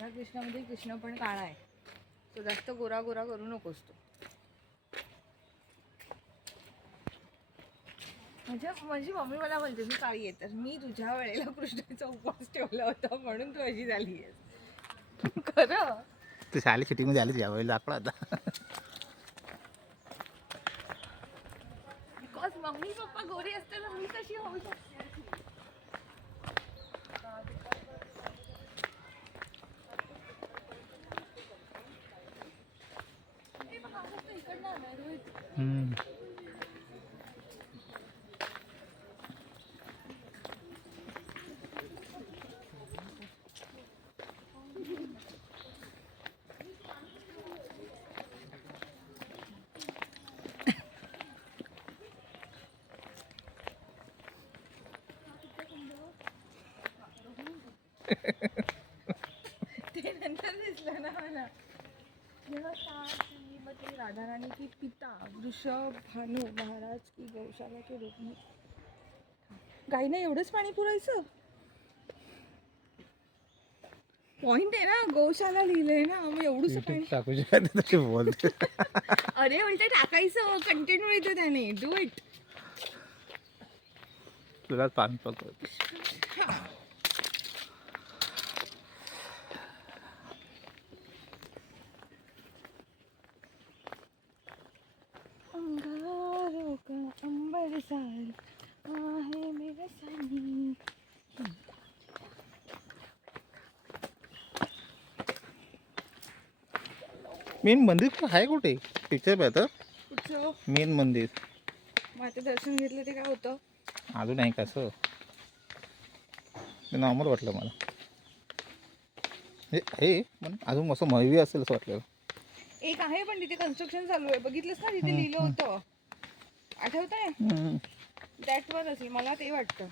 राधाकृष्णामध्ये कृष्ण पण काळा आहे, तो जास्त गोरा गोरा करू नकोस तू. माझी मम्मी मला म्हणते मी काळी आहे, तर मी तुझ्या वेळेला कृष्णाचा उपवास ठेवला होता म्हणून तू अशी झाली आहेस. खरं तू शाळेत शूटिंगमध्ये आलीच या वेळेला दाखला आता. बिकॉज मम्मी पप्पा गोरी असताना मी कशी होऊ शकते. ते नंतर दिसलं ना मला, जेव्हा राधारानी की पिता वृषभ भानू महाराज की गौशाला के रूप में. गाईना एवढंच पाणी पुरायचं. पॉइंट आहे ना, गौशाला लिहिलंय ना, मग एवढंच पाणी टाकू शकत तसे बोलते. अरे उलट टाकायचं, कंटेंट मिळतं त्याने. Do it. तुला पाणी पकड. अंगारों का अंबर सार आहे मेरा सानी. मेन मंदिर आहे कुठे? पिक्चर पाहतं कुठचं मेन मंदिर. मग आता दर्शन घेतलं ते काय होतं? अजून आहे कसं ते नॉर्मल वाटलं मला. हे पण अजून असं महवी असेल असं वाटलं. एक आहे पण तिथे कन्स्ट्रक्शन चालू आहे, बघितलंस ना, तिथे लिहिलं होतं, आठवतंय? दॅट वर असेल मला ते वाटतं.